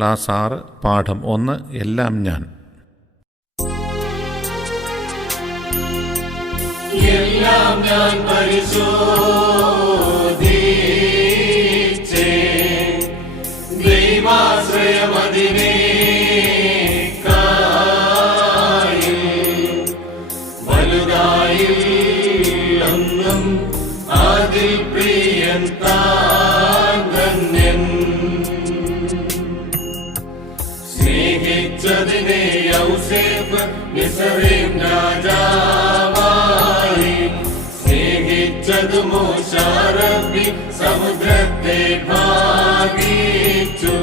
Class ആറ് പാഠം ഒന്ന് എല്ലാം ഞാൻ. എല്ലാം ഞാൻ പരിശോധിച്ചേ മിസറേം രാജാവായി സ്നേഹിച്ചത് മോശാരബി സമുദ്രത്തെ ഭാഗിച്ചു.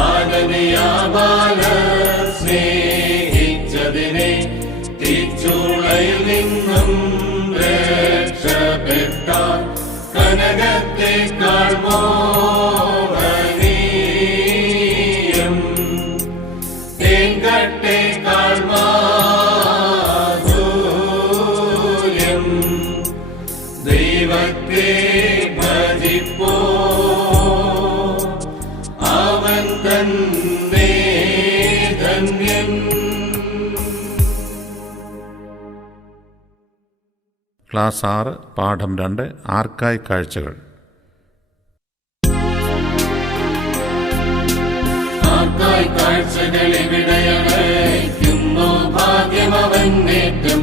ആനനിയാബാല സ്നേഹിച്ചതിനെ തിച്ചുളയിൽ നിന്നും രക്ഷപ്പെട്ടാൻ കനകത്തെക്കാൾ മോഹനീയം ധന്യൻ ക്ലാസ് ആറ് പാഠം രണ്ട് ആർക്കായി കാഴ്ചകൾ. ആർക്കായി കാഴ്ചകൾ എവിടെയണയ്ക്കുന്നു ഭാഗ്യമവൻ നേറ്റം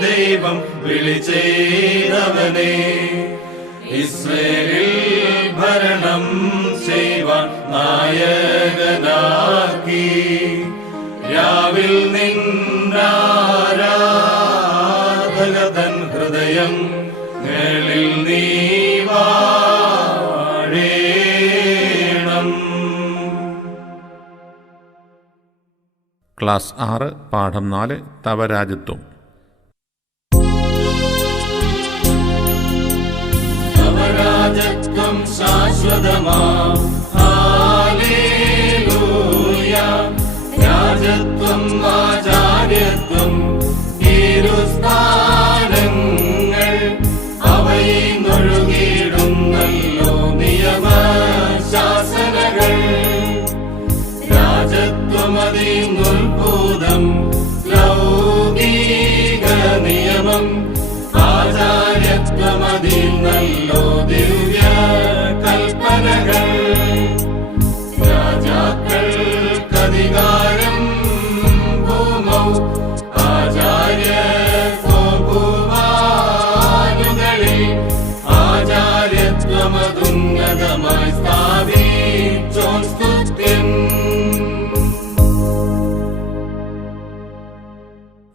ദൈവം വിളിച്ചേതവനെ. ഇസ്രയേലിൽ ഭരണം ചെയ്യുവാൻ നായകനാക്കി. രാവിൽ നിന്നാരാധകതൻ ക്ലാസ് ആറ് പാഠം നാല് തവരാജത്വം തവരാജത്വം ശാശ്വതമാ. രാജത്വം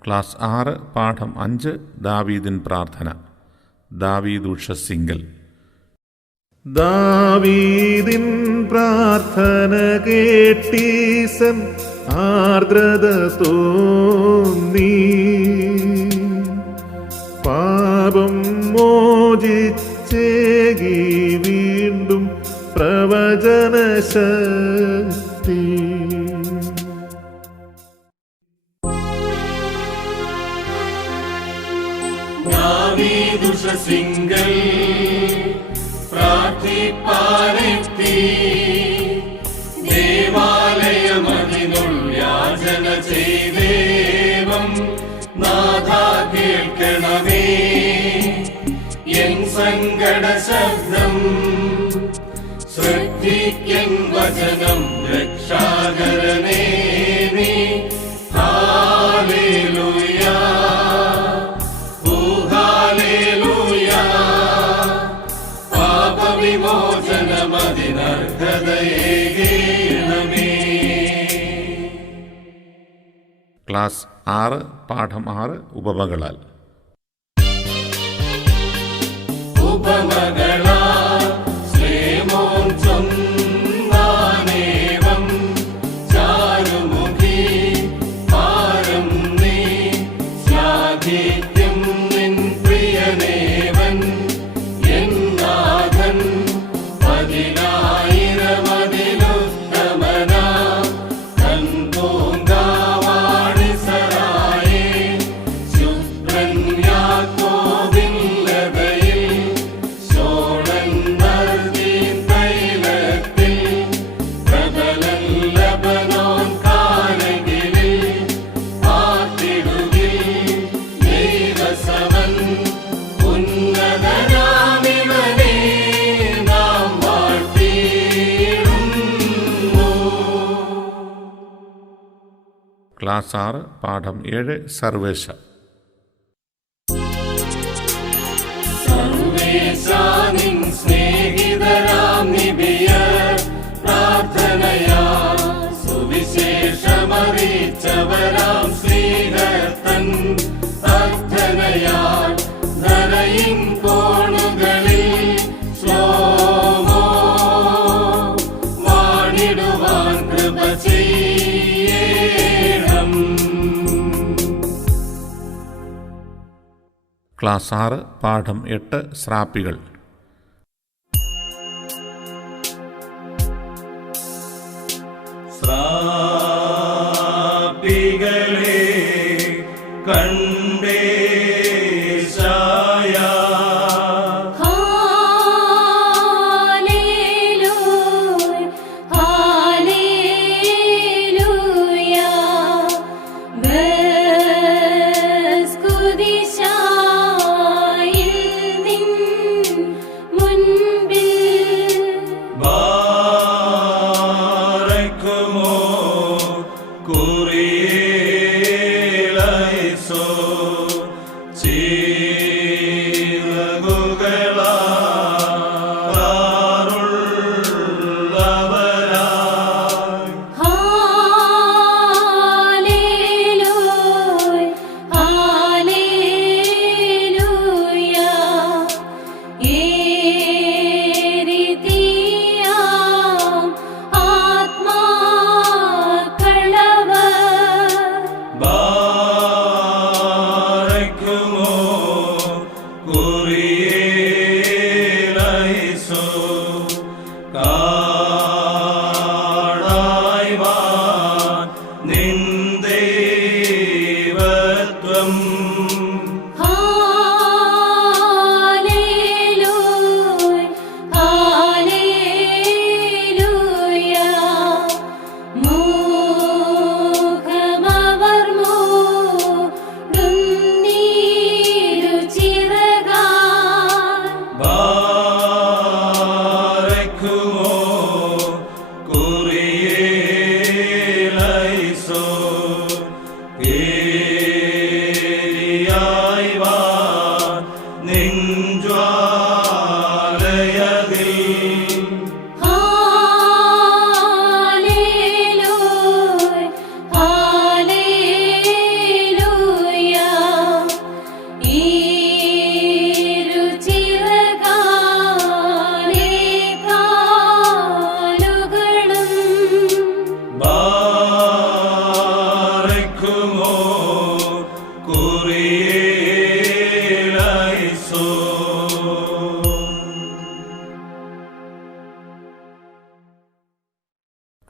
ക്ലാസ് ആറ് പാഠം അഞ്ച് ദാവീദിൻ പ്രാർത്ഥന. ദാവീദുഷ സിംഗൽ. ദാവീദിൻ പ്രാർത്ഥന കേട്ടീസൻ ആർദ്രത തോന്നി. പാപം മോചിച്ചേകി വീണ്ടും പ്രവചന സിംഗൽ പ്രാർത്ഥിപ്പാനെത്തി ദേവാലയമതിനുൾ യാചന ചെയ്തേവം നാഥ കേൾക്കണമേ. എൻ സങ്കട ശബ്ദം ശ്രദ്ധിക്കൻ വചനം രക്ഷാകരനേ ക്ലാസ് ആറ് പാഠം ആറ് ഉപമകളാൽ. സാറ് പാഠം ഏഴ് സർവേശ. ക്ലാസ് ആറ് പാഠം എട്ട് സ്രാപ്പികൾ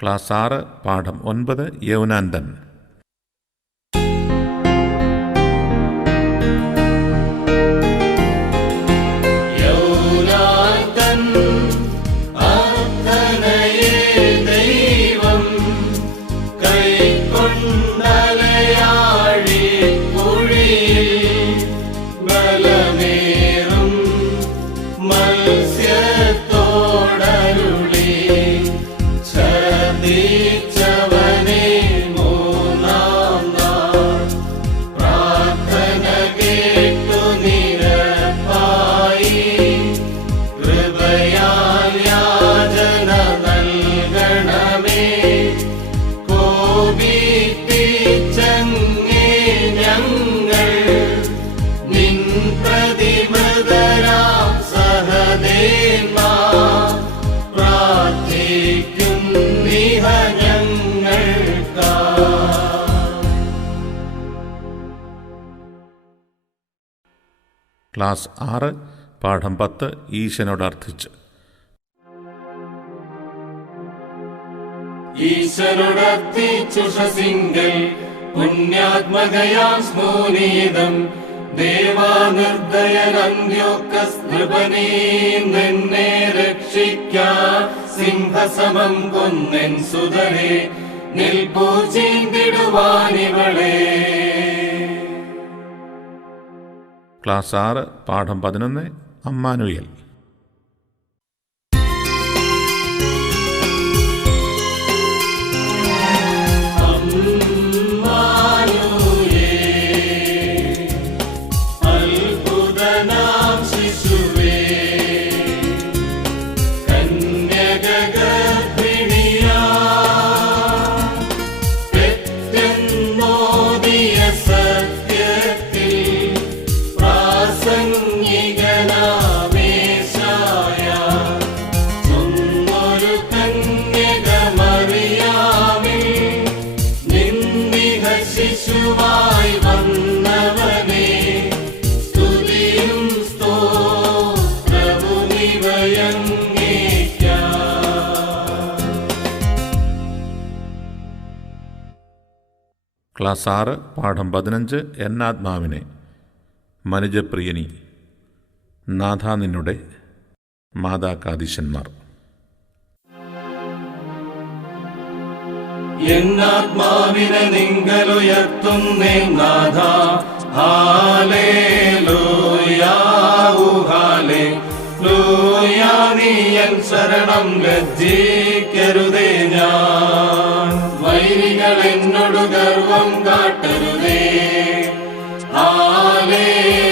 கலாசார பாடம் ஒன்பது யவுனாந்தன் ക്ലാസ് ആറ് പാഠം പത്ത് ഈശനോട് അർത്ഥിച്ച്. സിംഹസമം കൊന്നെൻ സുതരെ നിൽപ്പൂ ചീന്തിടുവാനിവളെ ക്ലാസ് ആറ് പാഠം പതിനൊന്ന് അമ്മാനുയൽ. ക്ലാസ് ആറ് പാഠം പതിനഞ്ച് എന്നാത്മാവിനെ മനുജപ്രിയനി നാഥ നിന്നുടെ മാതാകാദിശന്മാർ. എന്നാത്മാവിനെ നിങ്ങളുയർത്തുന്നേ നാഥ. ഹാലേലൂയാവുഹാലേ ലൂയാ നീയൻ ശരണം ലജ്ജിക്കരുതേ ഞാൻ. വൈരികൾ എന്നോട് ഗർവം കാട്ടരുതേ. Amen.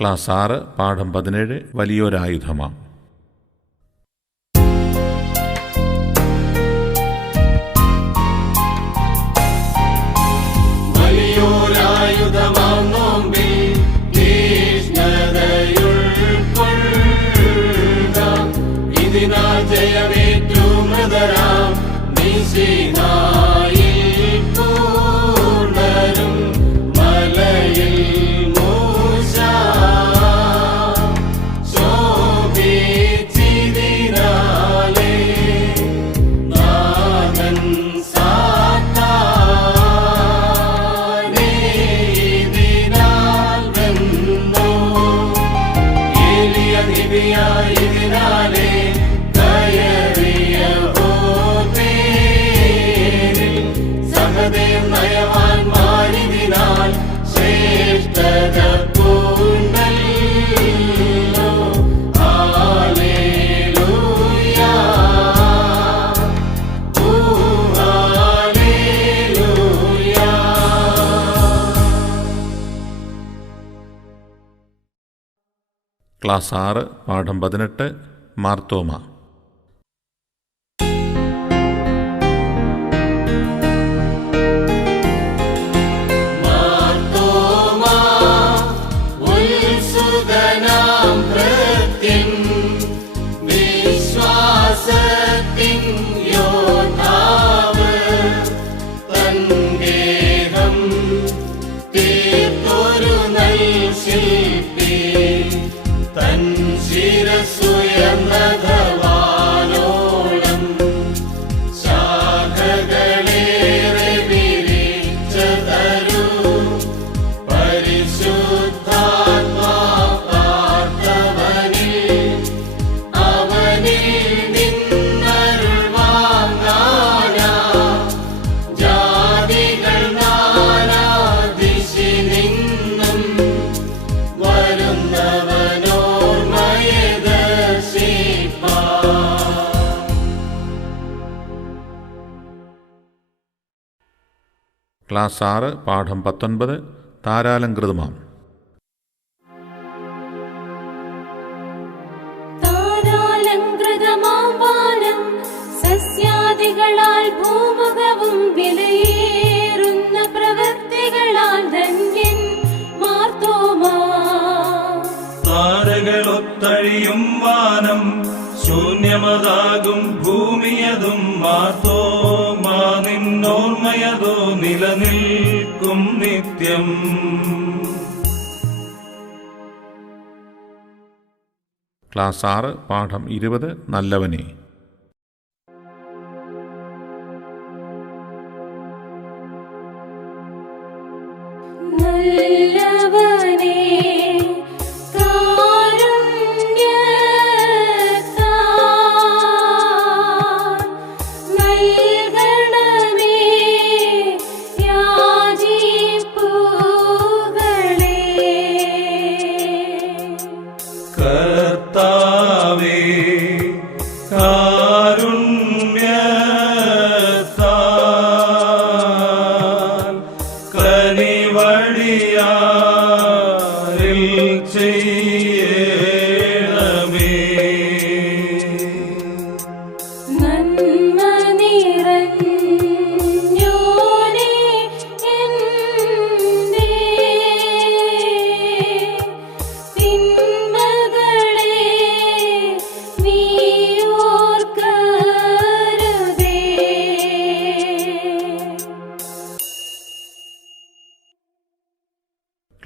ക്ലാസ് ആറ് പാഠം പതിനേഴ് വലിയൊരായുധമാം. Palestina. ക്ലാസ് ആറ് പാഠം പതിനെട്ട് മാർത്തോമ. ക്ലാസ് ആറ് പാഠം പത്തൊൻപത് താരാലങ്കൃതമാം സസ്യാദികളാൽ ഭൂമുഖവും വിലയേറുന്ന പ്രവൃത്തികളാൽ ധന്യൻ മാർത്തോമാ. താരകളൊത്തഴിയും വാനം ശൂന്യമതാകും ഭൂമിയതും മാത്തോ മാ നിന്നോർമ്മയതോ നിലനിൽക്കും നിത്യം. ക്ലാസ് ആറ് പാഠം ഇരുപത് നല്ലവനേ. Hare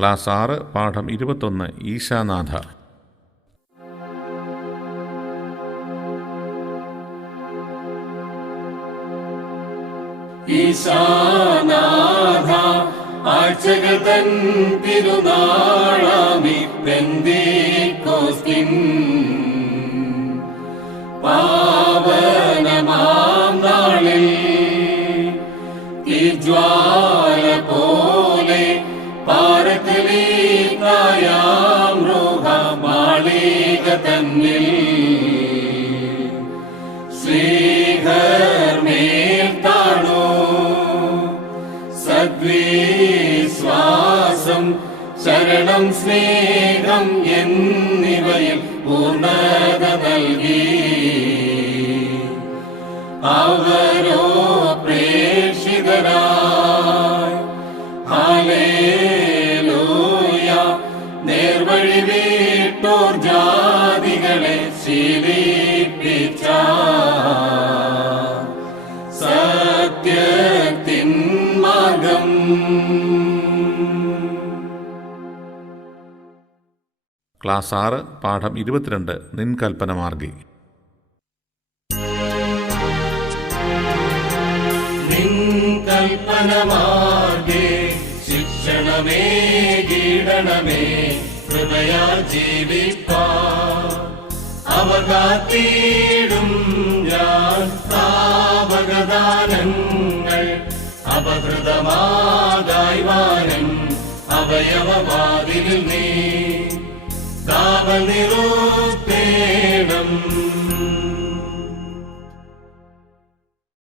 ക്ലാസ് ആറ് പാഠം ഇരുപത്തൊന്ന് ഈശാനാഥ. ഈശാനാഥ ആഴ്ചകൾ തൻ തിരുനാളാമി പെന്തിക്കോസ്തിൻ. പാവനമാം നാളിൽ തിജ്വാല തന്നിൽ ശ്രീഹർമേൽത്താണോ സദ്വിശ്വാസം ശരണം സ്നേഹം എന്നിവയിൽ പൂർണത നൽകി. അവരോ ക്ലാസ് ആറ് പാഠം ഇരുപത്തിരണ്ട് നിൻകൽപ്പന മാർഗി നിൻ കൽപ്പന മാർഗേ ശിക്ഷണമേ ഗീടണമേ നീ കാവൽ നിറൂത്തേണം